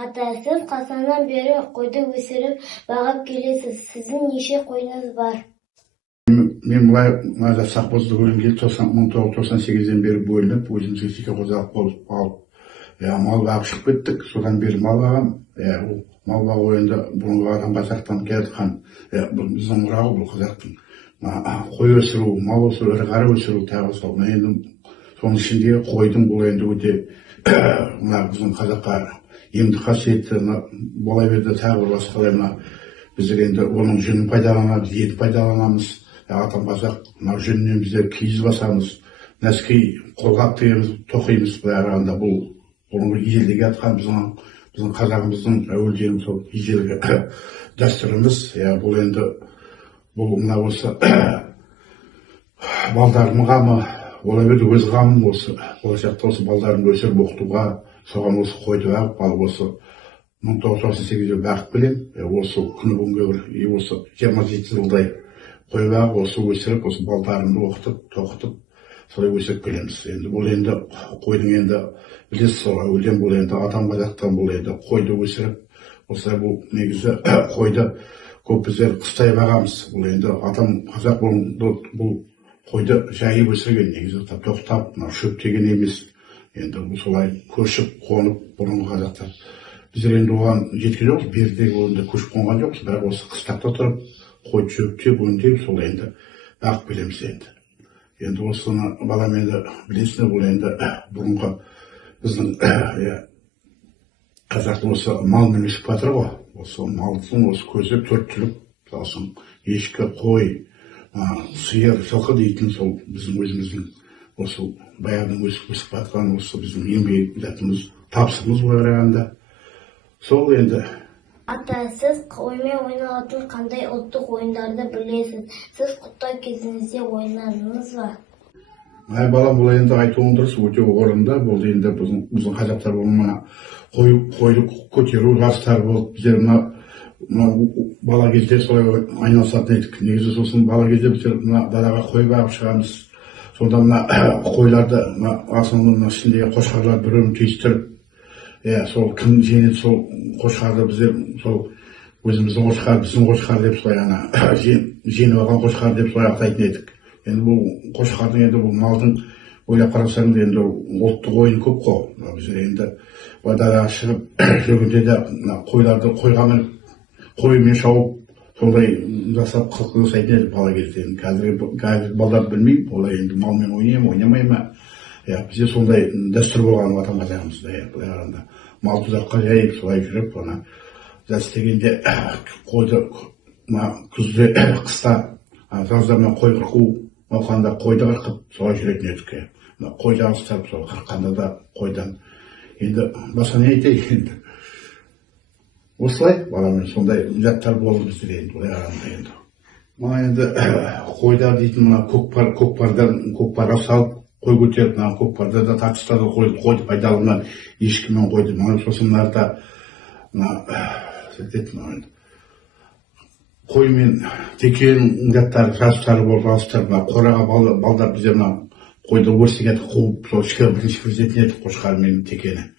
Ата, сіз қашаннан бері қойды өсіріп, бағып келесіз. Сіздің неше қойыңыз бар? Мен мына совхозды бөлімге 1998-ден бері бөлініп, өзімізге жеке қожалық болып алып, мал бағып шығып кеттік. Содан бері мал бағам. Мал бағу енді бұрынғы адам қазақтан келатқан, біздің мұра ғой бұл қазақтың. Қой өсіру, мал өсіру, ірі қара өсіру тағы сол. Енді соның ішінде қойдың бұл енді өте біздің қазаққа емдік қасиеті бола берді. Тағы бір басқалай біздер енді оның жүнін пайдаланамыз, етін пайдаланамыз. Атам қазақ жүнінен біздер киіз басамыз, нәскей, қолғап тігеміз, тоқимыз. Былай қарағанда бұл бұрынғы ежелдегі атқан біздің қазағымыздың әуелден сол ежелгі дәстүріміз. Бұл енді бұл мына осы балдарымның қамы, ола берді өз қамым осы. Болашақта осы балдарымды өсіріп оқытуға, соған осы қойды бағып, алып осы 1998-де бағып келем. Осы күні бүгінге бір осы 27 жылдай қой бағып, осы өсіріп, осы балдарымды оқытып, тоқытып, солай өсіріп келеміз. Енді бұл енді қойдың енді білесіз, әуелден бұл енді адам қазақтан бұл енді қойды өсіріп, осылай бұл негізі қойды көп біздер қыстай бағамыз. Бұл енді адам қазақ бұл қойды жайып өсірген, негізі тоқтап, шөптеген емес. Енді бұл солай көшіп, қонып бұрынғы қазақтар. Біздер енді оған жеткен жоқпыз, бердегі орында көшіп қонған жоқпыз, бірақ осы қыстақта тұрып, қойды шөптеп, өңдеп, солай енді бағып келеміз енді. Енді осыны балам енді білесіңдер, бұл енді бұрынғы біздің қазақтың осы малмен өсіп жатыр ғой. Осы малдың осы көзі 4 түлік, сосын ешкі, қой, сиыр, жылқы дейтін сол біздің өзіміздің осы баяғыдан өсіп жатқан осы біздің еңбек ететініміз, табысымыз былай қарағанда. Сол енді. Ата, сіз қоймен ойналатын қандай ұлттық ойындарды білесіз? Сіз құттау кезіңізде ойнадыңыз ба? Балам, бұл енді айтуың дұрыс, өте орында. Бұл енді біздің қазақтар бұны қойды көтеру жарыстары болып, біздер бала кезде солай айналысатын едік. Негізі сосын бала кезде біздер далаға қой бағып шығамыз. Сонда қойларды асының ішіндегі қошқарлар біреуін түйістіріп, сол кім жеңеді сол қошқарды біздер сол өзіміздің қошқар, біздің қошқар деп солай жеңіп алған қошқар деп солай атайтын едік. Енді бұл қошқардың енді бұл малдың ойлап қарасаңыз енді ұлттық ойын көп қой. Біздер енді далаға шығып жүргенде де қойларды қойға мініп, қоймен шауып, сондай жасап қылық жасайтын едік бала кезде. Қазір балдар білмеймін, олай енді малмен ойнай ма, ойнамай ма. Бізде сондай дәстүр болған атам қазағымызда. Былай қарағанда мал тұзаққа жайып солай жүріп, жаз істегенде қойды күзде қыста жазда қой қырқу науқанында қойды қырқып солай жүретін едік. Қой жағыстырып сол қырққанда да қойдан. Енді басқа не айтайын енді. Осылай баламен сондай жаттар болды біздер енді былай қарағанда енді. Мына енді қойда дейтін көкпарға салып қой көтеріп, көкпарда да тартыстарда қойды пайдаланған ешкімен қойды. Сосын мынарда қой мен текенің жаттары, жарыстары болып алыстар. Қораға балдар біздер қойды өрсеге қуып, сол ішкі бірінші президентін едік қошқар мен текені.